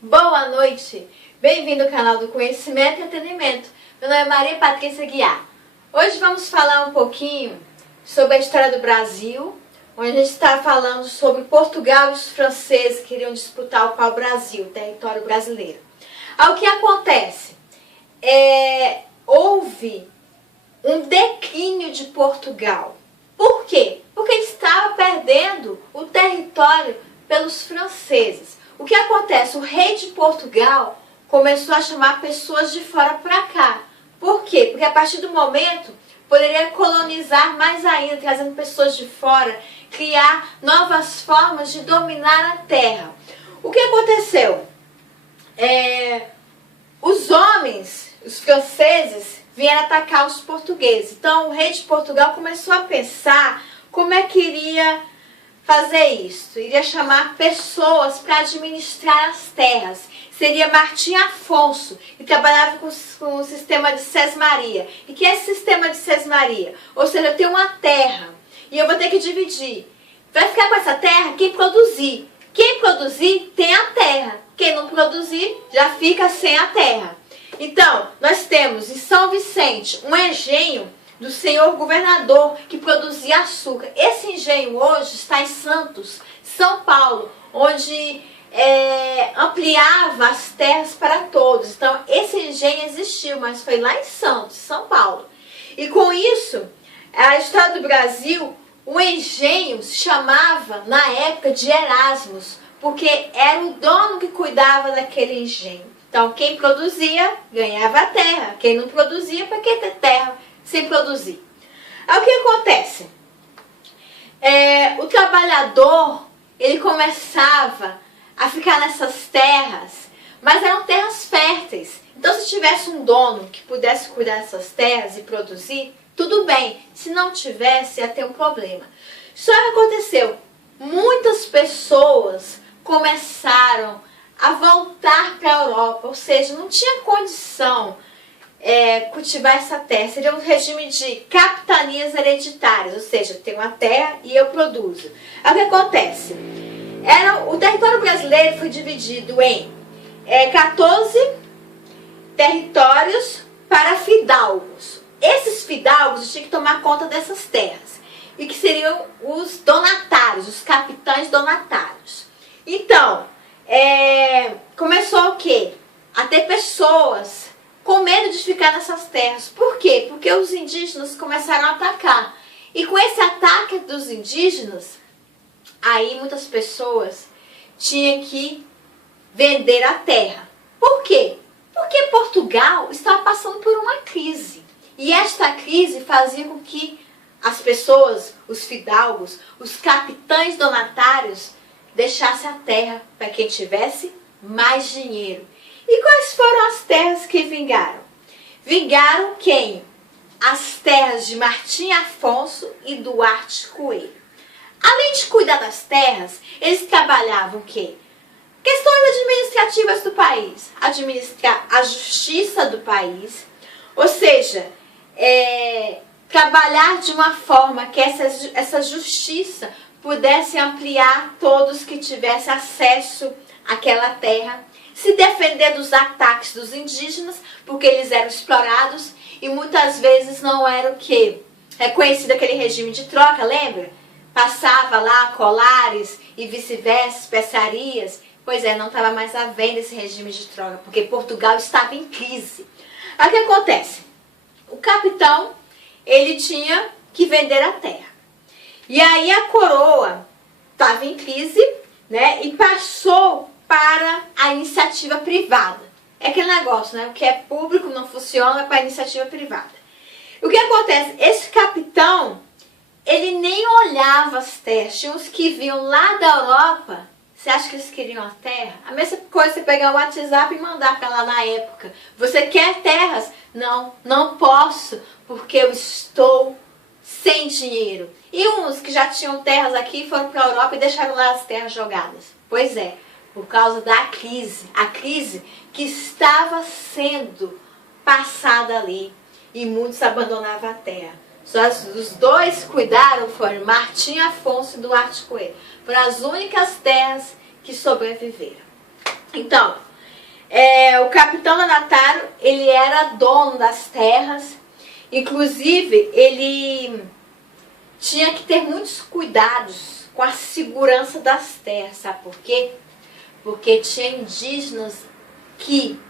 Boa noite! Bem-vindo ao canal do Conhecimento e Entretenimento. Meu nome é Maria Patrícia Guiar. Hoje vamos falar um pouquinho sobre a história do Brasil, onde a gente está falando sobre Portugal e os franceses que queriam disputar o pau-brasil, o território brasileiro. O que acontece? Houve um declínio de Portugal. Por quê? Porque ele estava perdendo o território pelos franceses. O que acontece? O rei de Portugal começou a chamar pessoas de fora para cá. Por quê? Porque a partir do momento poderia colonizar mais ainda, trazendo pessoas de fora, criar novas formas de dominar a terra. O que aconteceu? Os homens, os franceses, vieram atacar os portugueses. Então o rei de Portugal começou a pensar como é que iria fazer isso. Iria chamar pessoas para administrar as terras. Seria Martim Afonso, que trabalhava com o sistema de sesmaria. E que é esse sistema de sesmaria? Ou seja, eu tenho uma terra e eu vou ter que dividir. Vai ficar com essa terra quem produzir. Quem produzir tem a terra. Quem não produzir já fica sem a terra. Então, nós temos em São Vicente um engenho do senhor governador que produzia açúcar. Esse engenho hoje está em Santos, São Paulo, onde ampliava as terras para todos. Então, esse engenho existiu, mas foi lá em Santos, São Paulo. E com isso, a história do Brasil, o engenho se chamava, na época, de Erasmus, porque era o dono que cuidava daquele engenho. Então, quem produzia, ganhava a terra. Quem não produzia, para que ter terra sem produzir? Aí o que acontece? O trabalhador, ele começava a ficar nessas terras, mas eram terras férteis. Então, se tivesse um dono que pudesse cuidar dessas terras e produzir, tudo bem. Se não tivesse, ia ter um problema. Só que aconteceu, muitas pessoas começaram a voltar para a Europa, ou seja, não tinha condição cultivar essa terra. Seria um regime de capitanias hereditárias, ou seja, eu tenho uma terra e eu produzo. Aí o que acontece? O território brasileiro foi dividido em 14 territórios para fidalgos. Esses fidalgos tinham que tomar conta dessas terras, e que seriam os donatários, os capitães donatários. Então, começou o quê? A ter pessoas com medo de ficar nessas terras. Por quê? Porque os indígenas começaram a atacar. E com esse ataque dos indígenas, aí muitas pessoas tinham que vender a terra. Por quê? Porque Portugal estava passando por uma crise. E esta crise fazia com que as pessoas, os fidalgos, os capitães donatários, deixassem a terra para quem tivesse mais dinheiro. E quais foram as terras que vingaram? Vingaram quem? As terras de Martim Afonso e Duarte Coelho. Além de cuidar das terras, eles trabalhavam o quê? Questões administrativas do país. Administrar a justiça do país. Ou seja, trabalhar de uma forma que essa justiça pudesse ampliar todos que tivessem acesso àquela terra. Se defender dos ataques dos indígenas, porque eles eram explorados e muitas vezes não era o quê? Reconhecido aquele regime de troca, lembra? Passava lá colares e vice-versa, especiarias. Pois não estava mais havendo esse regime de troca, porque Portugal estava em crise. Aí o que acontece? O capitão, ele tinha que vender a terra. E aí a coroa estava em crise, né? E passou para a iniciativa privada. É aquele negócio, né? O que é público não funciona para a iniciativa privada. O que acontece? Esse capitão, ele nem olhava as terras. Tinha uns que vinham lá da Europa. Você acha que eles queriam a terra? A mesma coisa você pegar o WhatsApp e mandar para lá na época. Você quer terras? Não, não posso, porque eu estou sem dinheiro. E uns que já tinham terras aqui foram para a Europa e deixaram lá as terras jogadas. Pois é, por causa da crise. A crise que estava sendo passada ali. E muitos abandonavam a terra. Só os dois cuidaram foram Martim Afonso e Duarte Coelho. Foram as únicas terras que sobreviveram. Então, O capitão Donatário, ele era dono das terras, inclusive ele tinha que ter muitos cuidados com a segurança das terras, sabe por quê? Porque tinha indígenas que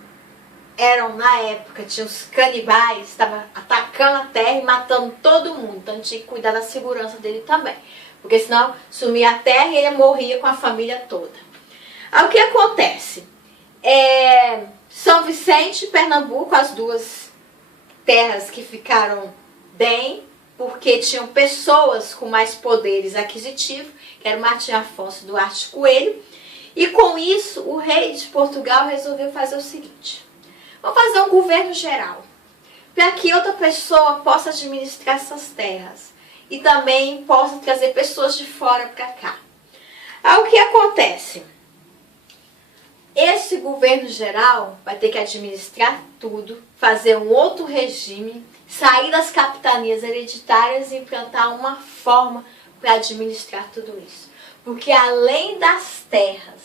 eram, na época, tinha os canibais, estavam atacando a terra e matando todo mundo, então ele tinha que cuidar da segurança dele também, porque senão sumia a terra e ele morria com a família toda. Aí o que acontece? São Vicente e Pernambuco, as duas terras que ficaram bem, porque tinham pessoas com mais poderes aquisitivos, que era o Martim Afonso Duarte Coelho, e com isso o rei de Portugal resolveu fazer o seguinte: vamos fazer um governo geral, para que outra pessoa possa administrar essas terras e também possa trazer pessoas de fora para cá. Aí o que acontece? Esse governo geral vai ter que administrar tudo, fazer um outro regime, sair das capitanias hereditárias e implantar uma forma para administrar tudo isso. Porque além das terras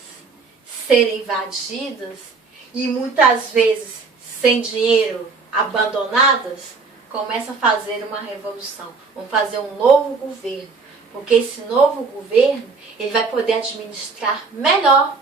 serem invadidas e muitas vezes sem dinheiro, abandonadas, começa a fazer uma revolução. Vamos fazer um novo governo, porque esse novo governo ele vai poder administrar melhor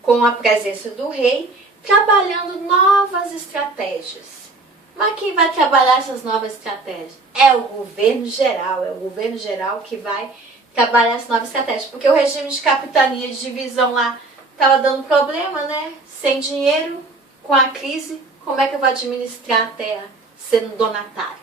com a presença do rei, trabalhando novas estratégias. Mas quem vai trabalhar essas novas estratégias? É o governo geral que vai trabalhar essas novas estratégias, porque o regime de capitania, de divisão lá, estava dando problema, né? Sem dinheiro, com a crise, como é que eu vou administrar a terra sendo donatário?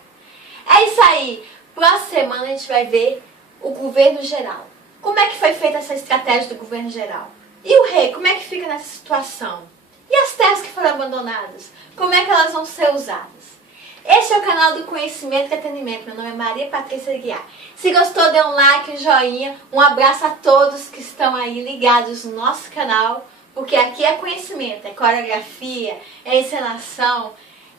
É isso aí. Próxima semana a gente vai ver o governo geral. Como é que foi feita essa estratégia do governo geral? E o rei, como é que fica nessa situação? E as terras que foram abandonadas? Como é que elas vão ser usadas? Esse é o canal do Conhecimento e Atendimento. Meu nome é Maria Patrícia Aguiar. Se gostou, dê um like, um joinha. Um abraço a todos que estão aí ligados no nosso canal. Porque aqui é conhecimento, é coreografia, é encenação,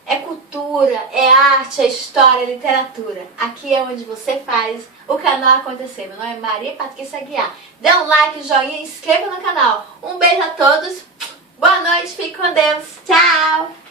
é cultura, é arte, é história, é literatura. Aqui é onde você faz o canal acontecer. Meu nome é Maria Patrícia Aguiar. Dê um like, joinha e inscreva no canal. Um beijo a todos. Boa noite, fique com Deus. Tchau!